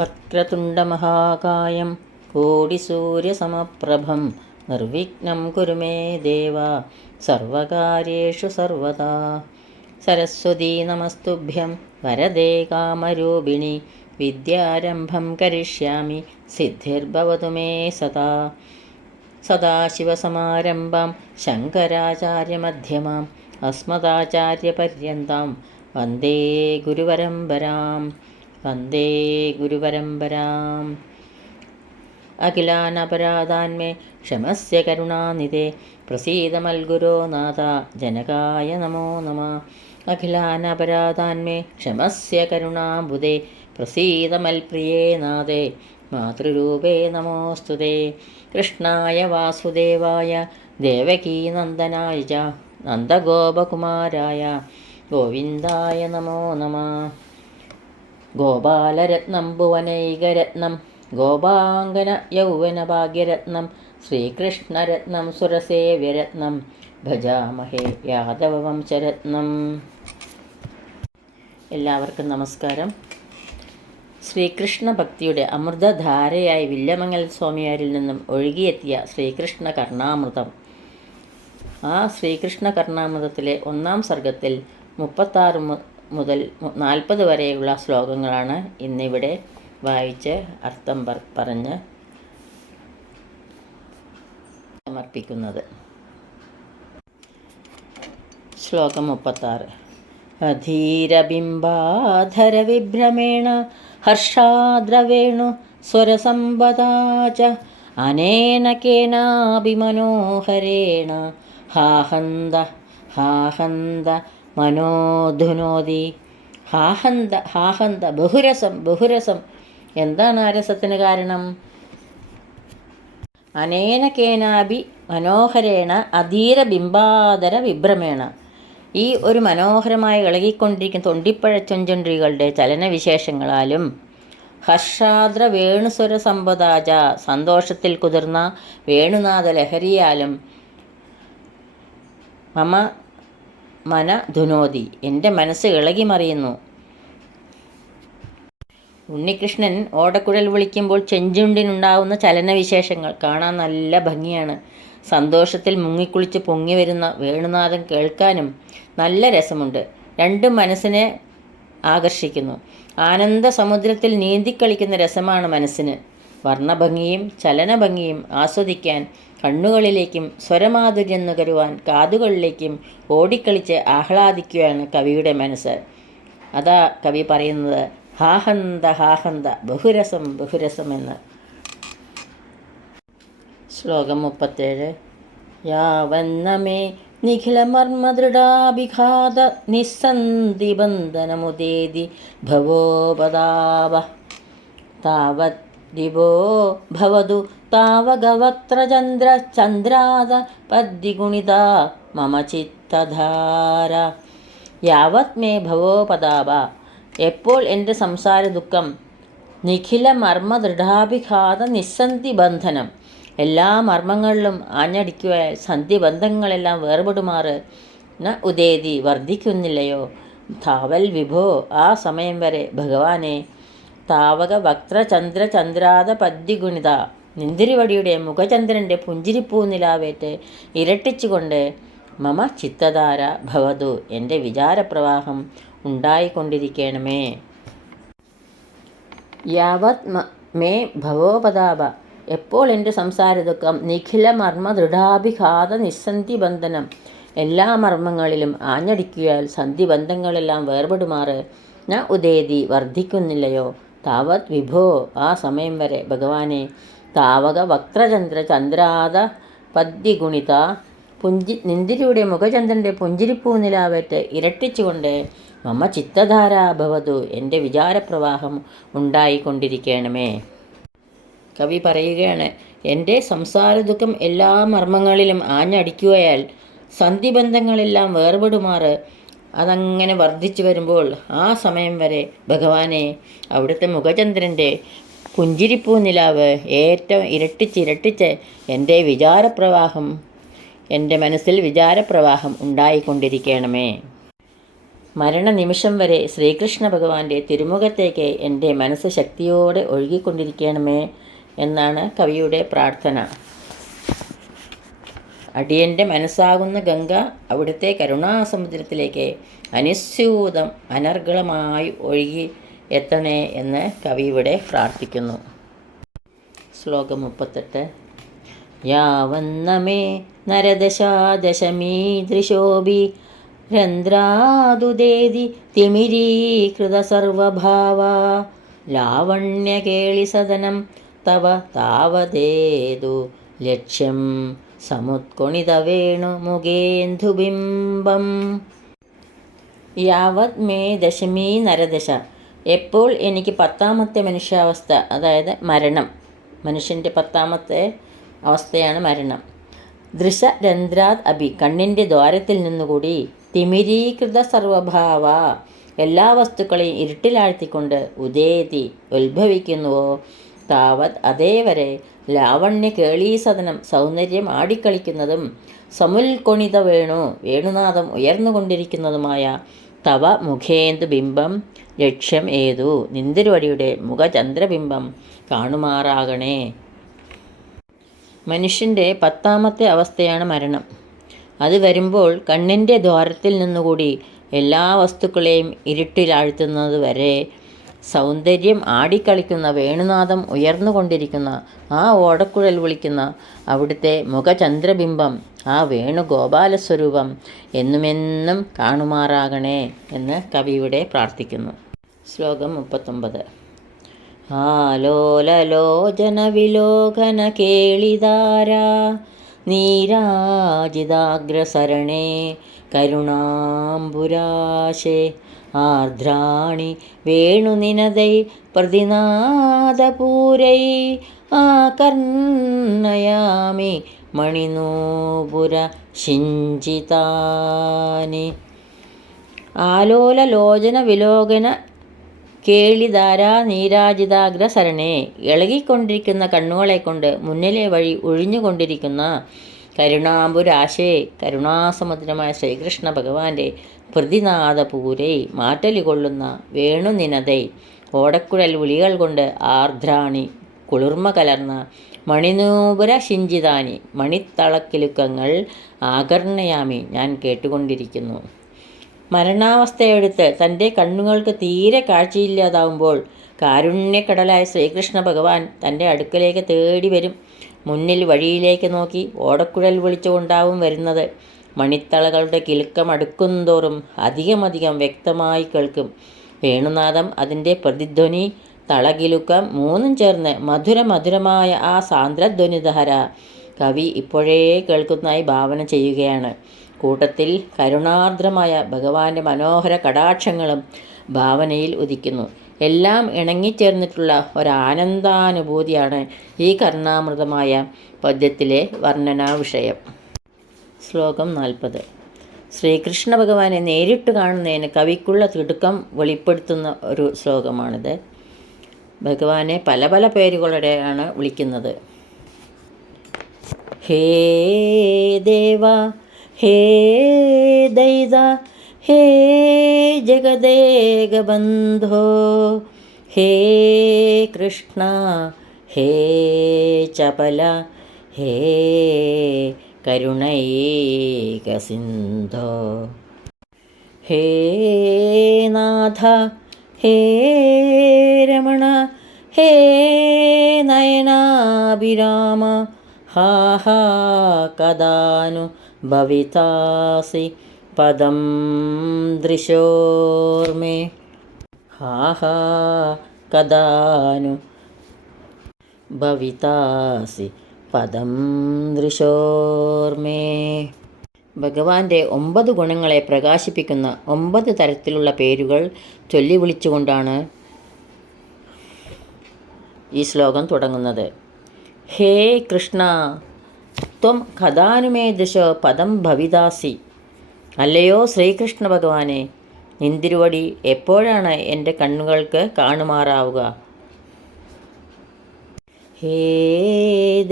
വക്രതുണ്ടമഹാകായം കോടിസൂര്യസമപ്രഭം നിർവിഘ്നം കുരു മേ ദേവ സർവകാര്യേഷു സർവദാ. സരസ്വതീ നമസ്തുഭ്യം വരദേ കാമരൂപിണി വിദ്യാരംഭം കരിഷ്യാമി സിദ്ധിർഭവതു മേ സദാ. സദാശിവസമാരംഭാം ശങ്കരാചാര്യമധ്യമാം അസ്മദാചാര്യപര്യന്താം വന്ദേ ഗുരുപരമ്പരാം. അഖിലാനപരാധാന്മേ ക്ഷമസ്യ കരുണാനിധേ പ്രസീദ മൽഗുരോ നാഥ ജനകായ നമോ നമഃ. അഖിലാനപരാധാന്മേ ക്ഷമസ്യ കരുണാംബുദേ പ്രസീദ മൽപ്രിയേ നാഥേ മാതൃരൂപേ നമോസ്തുതേ. കൃഷ്ണായ വാസുദേവായ ദേവകീനന്ദനായ ച നന്ദഗോപകുമാരായ ഗോവിന്ദായ നമോ നമഃ. ഗോപാലരത്നം ഭുവനൈകരത്നം ഗോപാംഗന യൗവനഭാഗ്യരത്നം ശ്രീകൃഷ്ണരത്നം സുരസേവ്യരത്നം ഭജാമഹേ യാദവവംശരത്നം. എല്ലാവർക്കും നമസ്കാരം. ശ്രീകൃഷ്ണ ഭക്തിയുടെ അമൃതധാരയായി വില്യമംഗൽ സ്വാമിയാരിൽ നിന്നും ഒഴുകിയെത്തിയ ശ്രീകൃഷ്ണ കർണാമൃതം. ആ ശ്രീകൃഷ്ണ കർണാമൃതത്തിലെ 1-ാം സർഗത്തിൽ 36 മുതൽ 40 വരെയുള്ള ശ്ലോകങ്ങളാണ് ഇന്നിവിടെ വായിച്ച് അർത്ഥം പറഞ്ഞ് സമർപ്പിക്കുന്നത്. ശ്ലോകം 36. അധീരബിംബാധരവിഭ്രമേണ ഹർഷാദ്രവേണു സ്വരസമ്പദാ ച അനേന കേനാഭിമനോഹരേണ ഹാഹന്ത ഹാഹന്ത മനോധുനോതി. ഹാഹന്ത ഹാഹന്ത ബഹുരസം ബഹുരസം. എന്താണ് ആ രസത്തിന് കാരണം? അനേന കേനാഭി മനോഹരേണ അധീര ബിംബാധര വിഭ്രമേണ. ഈ ഒരു മനോഹരമായി ഇളകിക്കൊണ്ടിരിക്കുന്ന തൊണ്ടിപ്പഴച്ചൊഞ്ചുണ്ടികളുടെ ചലനവിശേഷങ്ങളാലും ഹർഷാദ്ര വേണുസ്വര സമ്പദാച സന്തോഷത്തിൽ കുതിർന്ന വേണുനാഥ ലഹരിയാലും മമ മന ധുനോതി എൻ്റെ മനസ്സ് ഇളകി മറിയുന്നു. ഉണ്ണികൃഷ്ണൻ ഓടക്കുഴൽ വിളിക്കുമ്പോൾ ചെഞ്ചുണ്ടിനുണ്ടാവുന്ന ചലനവിശേഷങ്ങൾ കാണാൻ നല്ല ഭംഗിയാണ്. സന്തോഷത്തിൽ മുങ്ങിക്കുളിച്ച് പൊങ്ങി വരുന്ന വേണുനാഥം കേൾക്കാനും നല്ല രസമുണ്ട്. രണ്ടും മനസ്സിനെ ആകർഷിക്കുന്നു. ആനന്ദ സമുദ്രത്തിൽ നീന്തിക്കളിക്കുന്ന രസമാണ് മനസ്സിന്. വർണ്ണഭംഗിയും ചലനഭംഗിയും ആസ്വദിക്കാൻ കണ്ണുകളിലേക്കും സ്വരമാധുര്യം നുകരുവാൻ കാതുകളിലേക്കും ഓടിക്കളിച്ച് ആഹ്ലാദിക്കുകയാണ് കവിയുടെ മനസ്സ്. അതാ കവി പറയുന്നത് ഹാഹന്ത ഹാഹന്ത ബഹുരസം ബഹുരസം എന്ന്. ശ്ലോകം 37. യാവന്നമേ നിഖിലമർമ്മദൃഢാഭിഘാത നിസ്സന്ധിബന്ധനമുദേതി ഭവോപദാവ താവത് ദിവോ ഭവതു താവഗവക്ത്രചന്ദ്ര ചന്ദ്രാദ പദ്ദിഗുണിത മമ ചിത്തധാര. യാവത് മേ ഭവോപദാവ എപ്പോൾ എൻ്റെ സംസാര ദുഃഖം നിഖില മർമ്മ ദൃഢാഭിഘാത നിസ്സന്ധി ബന്ധനം എല്ലാ മർമ്മങ്ങളിലും ആഞ്ഞടിക്കുക സന്ധിബന്ധങ്ങളെല്ലാം വേർപെടുമാറ് ന ഉദേതി വർദ്ധിക്കുന്നില്ലയോ. താവൽ വിഭോ ആ സമയം വരെ ഭഗവാനെ താവക വക്ത്രചന്ദ്ര ചന്ദ്രാത പദ്യഗുണിത നിന്തിരിവടിയുടെ മുഖചന്ദ്രൻ്റെ പുഞ്ചിരിപ്പൂ നിലാവേറ്റ് ഇരട്ടിച്ചുകൊണ്ട് മമ ചിത്തധാര ഭവതു എൻ്റെ വിചാരപ്രവാഹം ഉണ്ടായിക്കൊണ്ടിരിക്കണമേ. യാവത് മേ ഭവോപതാപ എപ്പോൾ എൻ്റെ സംസാര ദുഃഖം നിഖില മർമ്മ ദൃഢാഭിഘാത നിസ്സന്ധി ബന്ധനം എല്ലാ മർമ്മങ്ങളിലും ആഞ്ഞടിക്കിയാൽ സന്ധിബന്ധങ്ങളെല്ലാം വേർപെടുമാറ് ന ഉദേതി വർദ്ധിക്കുന്നില്ലയോ. താവത് വിഭോ ആ സമയം വരെ ഭഗവാനെ താവക വക്രചന്ദ്ര ചന്ദ്രാത പദ്യഗുണിത നിന്തിരിയുടെ മുഖചന്ദ്രൻ്റെ പുഞ്ചിരിപ്പൂ നിലാവേറ്റ് ഇരട്ടിച്ചുകൊണ്ട് മമ ചിത്തധാര ഭവതു എൻ്റെ വിചാരപ്രവാഹം ഉണ്ടായിക്കൊണ്ടിരിക്കണമേ. കവി പറയുകയാണ്, എൻ്റെ സംസാര ദുഃഖം എല്ലാ മർമ്മങ്ങളിലും ആഞ്ഞടിക്കുകയാൽ സന്ധിബന്ധങ്ങളെല്ലാം വേർപെടുമാറ് അതങ്ങനെ വർദ്ധിച്ചു വരുമ്പോൾ ആ സമയം വരെ ഭഗവാനെ അവിടുത്തെ മുഖചന്ദ്രൻ്റെ പുഞ്ചിരിപ്പൂ നിലാവ് ഏറ്റവും ഇരട്ടിച്ച് എൻ്റെ വിചാരപ്രവാഹം എൻ്റെ മനസ്സിൽ വിചാരപ്രവാഹം ഉണ്ടായിക്കൊണ്ടിരിക്കണമേ. മരണനിമിഷം വരെ ശ്രീകൃഷ്ണ ഭഗവാന്റെ തിരുമുഖത്തേക്ക് എൻ്റെ മനസ്സ് ശക്തിയോടെ ഒഴുകിക്കൊണ്ടിരിക്കണമേ എന്നാണ് കവിയുടെ പ്രാർത്ഥന. അടിയൻ്റെ മനസ്സാകുന്ന ഗംഗ അവിടുത്തെ കരുണാസമുദ്രത്തിലേക്ക് അനുസ്യൂതം അനർഗളമായി ഒഴുകി എത്തണേ എന്ന് കവി ഇവിടെ പ്രാർത്ഥിക്കുന്നു. ശ്ലോകം 38. യാവന്നമേ നരദശാദശമീദൃശോഭി രന്ധ്രാദുദേതി തിമിരീകൃത സർവഭാവാ ലാവണ്യകേളിസദനം തവ താവദേതു ലക്ഷ്യം സമുത്കൊണിതവേണുമുഖേന്ദുബിംബം. യാവത് മേ ദശമീ നരദശ, എപ്പോൾ എനിക്ക് 10ാമത്തെ മനുഷ്യാവസ്ഥ, അതായത് മരണം, മനുഷ്യൻ്റെ 10ാമത്തെ അവസ്ഥയാണ് മരണം. ദൃശ രന്ധ്രാത് അഭി, കണ്ണിൻ്റെ ദ്വാരത്തിൽ നിന്നുകൂടി, തിമിരീകൃത സർവഭാവ, എല്ലാ വസ്തുക്കളെയും ഇരുട്ടിലാഴ്ത്തിക്കൊണ്ട്, ഉദേതി ഉത്ഭവിക്കുന്നുവോ, താവത് അതേവരെ, ലാവണ്യ കേളീസദനം സൗന്ദര്യം ആടിക്കളിക്കുന്നതും, സമുൽക്കൊണിത വേണുനാദം ഉയർന്നുകൊണ്ടിരിക്കുന്നതുമായ തവ മുഖേന്ദു ബിംബം ലക്ഷ്യം ഏതു, നിന്തിരുവടിയുടെ മുഖചന്ദ്രബിംബം കാണുമാറാകണേ. മനുഷ്യൻ്റെ 10ാമത്തെ അവസ്ഥയാണ് മരണം. അത് വരുമ്പോൾ കണ്ണിൻ്റെ ദ്വാരത്തിൽ നിന്നുകൂടി എല്ലാ വസ്തുക്കളെയും ഇരുട്ടിലാഴ്ത്തുന്നത് വരെ സൗന്ദര്യം ആടിക്കളിക്കുന്ന, വേണുനാദം ഉയർന്നുകൊണ്ടിരിക്കുന്ന, ആ ഓടക്കുഴൽ വിളിക്കുന്ന അവിടുത്തെ മുഖചന്ദ്രബിംബം, ആ വേണുഗോപാലസ്വരൂപം എന്നുമെന്നും കാണുമാറാകണേ എന്ന് കവിയുടെ പ്രാർത്ഥിക്കുന്നു. ശ്ലോകം 39. ആലോലലോചനവിലോകന കേളിധാരാ നീരാജിതാഗ്രസരണേ കരുണാംബുരാശേ ആർദ്രാണി വേണുനിനദൈ പ്രതിനാദപൂരൈ ആകർണയാമി മണിനൂപുര ശിഞ്ചിതാനി. ആലോലലോചന വിലോകന കേളിധാരാ നീരാജിതാഗ്രസരണേ, ഇളകിക്കൊണ്ടിരിക്കുന്ന കണ്ണുകളെ കൊണ്ട് മുന്നിലെ വഴി ഒഴിഞ്ഞുകൊണ്ടിരിക്കുന്ന കരുണാംബുരാശേ, കരുണാസമുദ്രമായ ശ്രീകൃഷ്ണ ഭഗവാന്റെ പ്രതിനാദപൂരൈ, മാറ്റലി കൊള്ളുന്ന വേണുനിനതൈ, ഓടക്കുഴൽ വിളികൾ കൊണ്ട്, ആർദ്രാണി കുളിർമ കലർന്ന, മണിനൂപുര ശിഞ്ചിതാനി മണിത്തളക്കിലുക്കങ്ങൾ, ആകർണയാമി ഞാൻ കേട്ടുകൊണ്ടിരിക്കുന്നു. മരണാവസ്ഥയെടുത്ത് തൻ്റെ കണ്ണുകൾക്ക് തീരെ കാഴ്ചയില്ലാതാവുമ്പോൾ കാരുണ്യക്കടലായ ശ്രീകൃഷ്ണ ഭഗവാൻ തൻ്റെ അടുക്കലേക്ക് തേടി വരും. മുന്നിൽ വഴിയിലേക്ക് നോക്കി ഓടക്കുഴൽ വിളിച്ചുകൊണ്ടാവും വരുന്നത്. മണിത്തളകളുടെ കിലുക്കം അടുക്കുന്തോറും അധികമധികം വ്യക്തമായി കേൾക്കും. വേണുനാദം, അതിൻ്റെ പ്രതിധ്വനി, തളകിലുക്കം മൂന്നും ചേർന്ന് മധുരമായ ആ സാന്ദ്രധ്വനിധാര കവി ഇപ്പോഴേ കേൾക്കുന്നതായി ഭാവന ചെയ്യുകയാണ്. കൂട്ടത്തിൽ കരുണാർദ്രമായ ഭഗവാന്റെ മനോഹര കടാക്ഷങ്ങളും ഭാവനയിൽ ഉദിക്കുന്നു. എല്ലാം ഇണങ്ങിച്ചേർന്നിട്ടുള്ള ഒരാനന്ദാനുഭൂതിയാണ് ഈ കർണാമൃതമായ പദ്യത്തിലെ വർണ്ണനാ വിഷയം. ശ്ലോകം 40. ശ്രീകൃഷ്ണ ഭഗവാനെ നേരിട്ട് കാണുന്നതിന് കവിക്കുള്ള തിടുക്കം വെളിപ്പെടുത്തുന്ന ഒരു ശ്ലോകമാണിത്. ഭഗവാനെ പല പല പേരുകളോടെയാണ് വിളിക്കുന്നത്. ഹേ ദേവ, ഹേ ദൈത, ഹേ ജഗദേകബന്ധോ, ഹേ കൃഷ്ണ, ഹേ ചപല, ഹേ കരുണൈകസിന്ധോ, ഹേ നാഥ, ഹേ രമണ, ഹേ നയനാഭിരാമ, ഹാ ഹാ കദാനു ഭവിതാസി പദം ദൃശോർമേ, ഹാ ഹാ കദാനു ഭവിതാസി പദം ദൃശോർമേ. ഭഗവാന്റെ 9 ഗുണങ്ങളെ പ്രകാശിപ്പിക്കുന്ന 9 തരത്തിലുള്ള പേരുകൾ ചൊല്ലി വിളിച്ചുകൊണ്ടാണ് ഈ ശ്ലോകം തുടങ്ങുന്നത്. ഹേ കൃഷ്ണ, ത്വം കഥാനുമേ ദൃശ പദം ഭവിതാസി. അല്ലയോ ശ്രീകൃഷ്ണ ഭഗവാനെ, നിന്തിരുവടി എപ്പോഴാണ് എൻ്റെ കണ്ണുകൾക്ക് കാണുമാറാവുക? ഹേ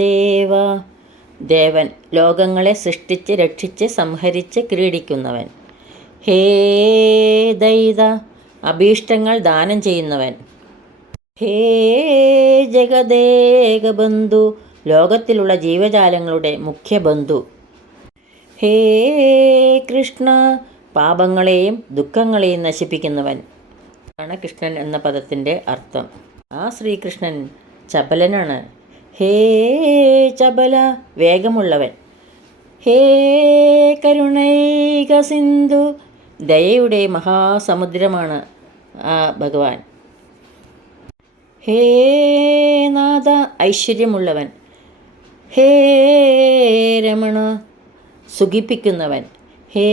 ദേവ, ദേവൻ, ലോകങ്ങളെ സൃഷ്ടിച്ച് രക്ഷിച്ച് സംഹരിച്ച് ക്രീഡിക്കുന്നവൻ. ഹേ ദയിത, അഭീഷ്ടങ്ങൾ ദാനം ചെയ്യുന്നവൻ. ഹേ ജഗദേക ബന്ധു, ലോകത്തിലുള്ള ജീവജാലങ്ങളുടെ മുഖ്യ ബന്ധു. ഹേ കൃഷ്ണ, പാപങ്ങളെയും ദുഃഖങ്ങളെയും നശിപ്പിക്കുന്നവൻ ആണ് കൃഷ്ണൻ എന്ന പദത്തിൻ്റെ അർത്ഥം. ആ ശ്രീകൃഷ്ണൻ ചപലനാണ്. ഹേ ചപല, വേഗമുള്ളവൻ. ഹേ കരുണൈക സിന്ധു, ദയയുടെ മഹാസമുദ്രമാണ് ആ ഭഗവാൻ. ഹേ നാഥ, ഐശ്വര്യമുള്ളവൻ. ഹേ രമണ, സുഖിപ്പിക്കുന്നവൻ. ഹേ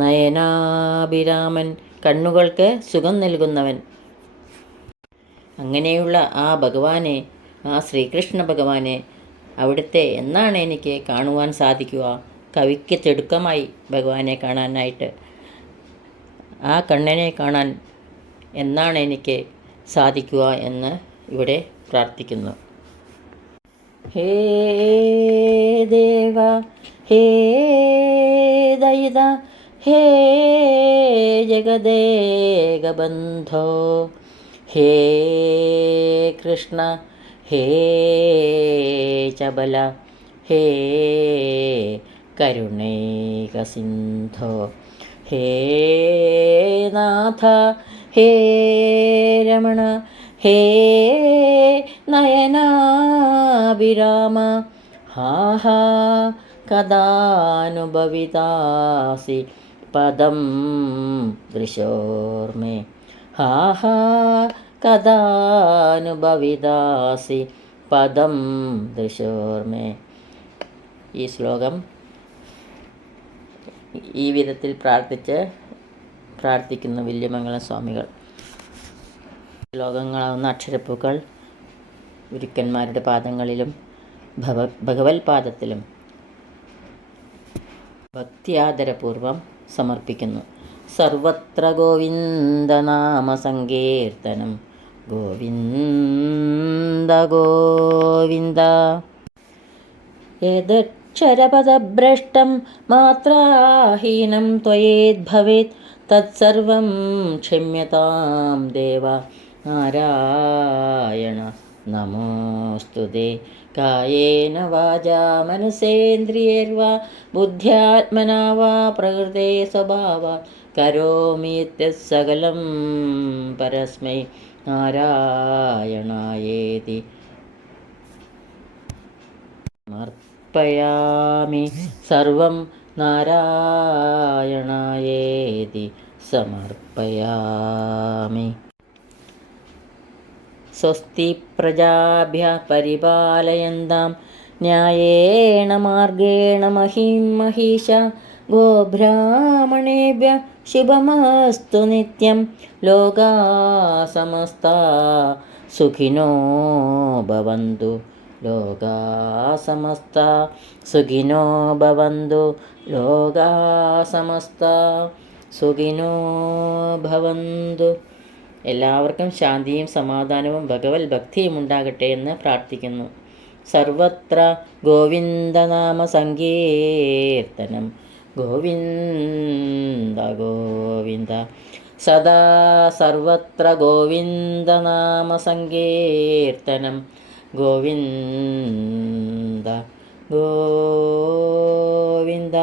നയനാഭിരാമൻ, കണ്ണുകൾക്ക് സുഖം നൽകുന്നവൻ. അങ്ങനെയുള്ള ആ ഭഗവാനെ, ആ ശ്രീകൃഷ്ണ ഭഗവാനെ, അവിടുത്തെ എന്നാണ് എനിക്ക് കാണുവാൻ സാധിക്കുക? കവിക്ക് തിടുക്കമായി ഭഗവാനെ കാണാനായിട്ട്. ആ കണ്ണനെ കാണാൻ എന്നാണ് എനിക്ക് സാധിക്കുക എന്ന് ഇവിടെ പ്രാർത്ഥിക്കുന്നു. ഹേ ദേവ, ഹേ ദയിത, ഹേ ജഗദേക ബന്ധോ, ഹേ കൃഷ്ണ, ഹേ ചബല, ഹേ കരുണൈക സിന്ധോ, ഹേ നാഥ, ഹേ രമണ, ഹേ നയനാഭിരാമ, ഹാ കഥാനുഭവിതാസി പദം ദൃശോർമേ, ഹാ കഥാനുഭവിതാസി പദം ദൃശോർമേ. ഈ ശ്ലോകം ഈ വിധത്തിൽ പ്രാർത്ഥിക്കുന്നു വില്യമംഗലം സ്വാമികൾ. ശ്ലോകങ്ങളാവുന്ന അക്ഷരപ്പൂക്കൾ ഗുരുക്കന്മാരുടെ പാദങ്ങളിലും ഭഗവത് പാദത്തിലും ഭക്തിയാദരപൂർവം സമർപ്പിക്കുന്നു. സർവത്ര ഗോവിന്ദനാമ സങ്കീർത്തനം, ഗോവിന്ദ ഗോവിന്ദ. യദക്ഷരപദഭ്രഷ്ടം മാത്രാഹീനം ത്വയേദ്ഭവേത് തത്സർവം ക്ഷമ്യതാം ദേവ നാരായണ നമോസ്തുതേ. കായേന വാചാ മനസേന്ദ്രിയൈർവാ ബുദ്ധ്യാത്മനാ വാ പ്രകൃതേ സ്വഭാവാത് കരോമി യദ്യത് സകലം പരസ്മൈ നാരായണായേതി സമർപ്പയാമി. സർവം നാരായണായേതി സമർപ്പയാമി. സ്വസ്തി പ്രജാഭ്യഃ പരിപാലയന്താം ന്യായേന മാർഗേണ മഹിം മഹീഷാ. ഗോബ്രാഹ്മണേഭ്യഃ ശുഭമസ്തു നിത്യം. ലോകാ സമസ്താ സുഖിനോ ഭവന്തു. ലോകാ സമസ്താ സുഖിനോ ഭവന്തു. ലോകാ സമസ്താ സുഖിനോ ഭവന്തു. എല്ലാവർക്കും ശാന്തിയും സമാധാനവും ഭഗവത് ഭക്തിയും ഉണ്ടാകട്ടെ എന്ന് പ്രാർത്ഥിക്കുന്നു. സർവത്ര ഗോവിന്ദനാമ സങ്കീർത്തനം, ഗോവിന്ദ ഗോവിന്ദ. സദാ സർവത്ര ഗോവിന്ദനാമ സങ്കീർത്തനം, ഗോവിന്ദ ഗോവിന്ദ.